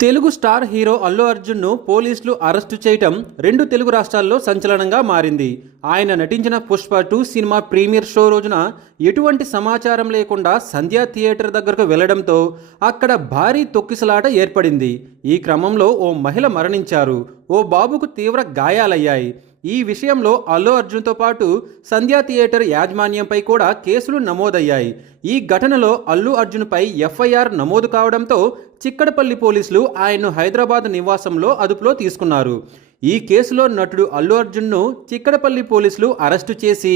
Telugu star hero Allu అర్జున్ను పోలీసులు arrest చేయటం రెండు తెలుగు రాష్ట్రాల్లో సంచలనంగా మారింది. ఆయన నటించిన పుష్ప 2 సినిమా ప్రీమియర్ షో రోజున ఎటువంటి సమాచారం లేకుండా సంధ్యా థియేటర్ దగ్గరకు వెళ్లడంతో అక్కడ భారీ తొక్కిసలాట ఏర్పడింది. ఈ క్రమంలో ఓ మహిళ మరణించారు. ఓ బాబుకు తీవ్ర గాయాలయ్యాయి. ఈ విషయంలో అల్లు అర్జున్తో పాటు సంధ్యా థియేటర్ యాజమాన్యంపై కూడా కేసులు నమోదయ్యాయి. ఈ ఘటనలో అల్లు అర్జున్పై ఎఫ్ఐఆర్ నమోదు కావడంతో చిక్కడపల్లి పోలీసులు ఆయన్ను హైదరాబాద్ నివాసంలో అదుపులో తీసుకున్నారు. ఈ కేసులో నటుడు అల్లు అర్జున్ను చిక్కడపల్లి పోలీసులు అరెస్టు చేసి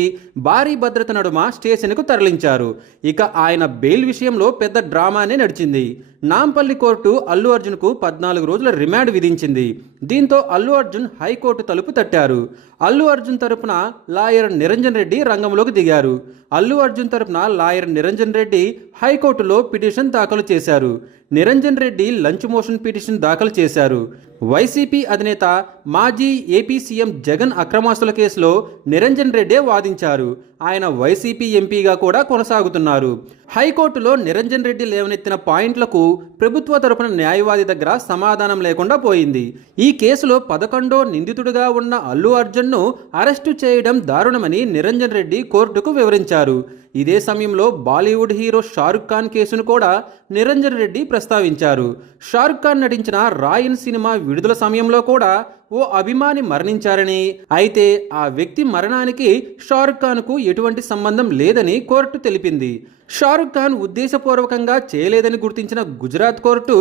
భారీ భద్రత నడుమ స్టేషన్కు తరలించారు. ఇక ఆయన బెయిల్ విషయంలో పెద్ద డ్రామానే నడిచింది. నాంపల్లి కోర్టు అల్లు అర్జున్కు 14 రోజుల రిమాండ్ విధించింది. దీంతో అల్లు అర్జున్ హైకోర్టు తలుపు తట్టారు. అల్లు అర్జున్ తరపున లాయర్ నిరంజన్ రెడ్డి రంగంలోకి దిగారు. అల్లు అర్జున్ తరపున లాయర్ నిరంజన్ రెడ్డి హైకోర్టులో పిటిషన్ దాఖలు చేశారు. Niranjan Reddy lunch motion petition దాఖలు చేశారు. వైసీపీ అధినేత మాజీ ఏపీ సీఎం జగన్ అక్రమాస్తుల కేసులో నిరంజన్ రెడ్డే వాదించారు. ఆయన వైసీపీ ఎంపీగా కూడా కొనసాగుతున్నారు. హైకోర్టులో నిరంజన్ రెడ్డి లేవనెత్తిన పాయింట్లకు ప్రభుత్వ తరపున న్యాయవాది దగ్గర సమాధానం లేకుండా పోయింది. ఈ కేసులో 11వ నిందితుడిగా ఉన్న అల్లు అర్జున్ను అరెస్టు చేయడం దారుణమని నిరంజన్ రెడ్డి కోర్టుకు వివరించారు. ఇదే సమయంలో బాలీవుడ్ హీరో షారుఖ్ ఖాన్ కేసును కూడా నిరంజన్ రెడ్డి ప్రస్తావించారు. షారుఖ్ ఖాన్ నటించిన రాయన్ సినిమా విడుదల సమయంలో కూడా ఓ అభిమాని మరణించారని, అయితే ఆ వ్యక్తి మరణానికి షారుఖ్ ఖాన్కు ఎటువంటి సంబంధం లేదని కోర్టు తెలిపింది. షారుఖ్ ఖాన్ ఉద్దేశపూర్వకంగా చేయలేదని గుర్తించిన గుజరాత్ కోర్టు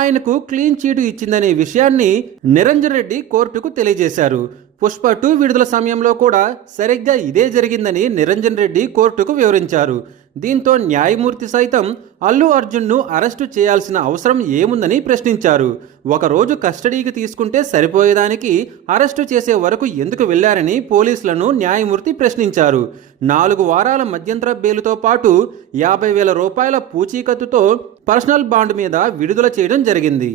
ఆయనకు క్లీన్ చీటు ఇచ్చిందనే విషయాన్ని నిరంజన్ రెడ్డి కోర్టుకు తెలియజేశారు. పుష్ప 2 విడుదల సమయంలో కూడా సరిగ్గా ఇదే జరిగిందని నిరంజన్ రెడ్డి కోర్టుకు వివరించారు. దీంతో న్యాయమూర్తి సైతం అల్లు అర్జున్ను అరెస్టు చేయాల్సిన అవసరం ఏముందని ప్రశ్నించారు. ఒకరోజు కస్టడీకి తీసుకుంటే సరిపోయేదానికి అరెస్టు చేసే వరకు ఎందుకు వెళ్లారని పోలీసులను న్యాయమూర్తి ప్రశ్నించారు. 4 వారాల మధ్యంతర బెయిలుతో పాటు 50,000 రూపాయల పూచీకత్తుతో పర్సనల్ బాండ్ మీద విడుదల చేయడం జరిగింది.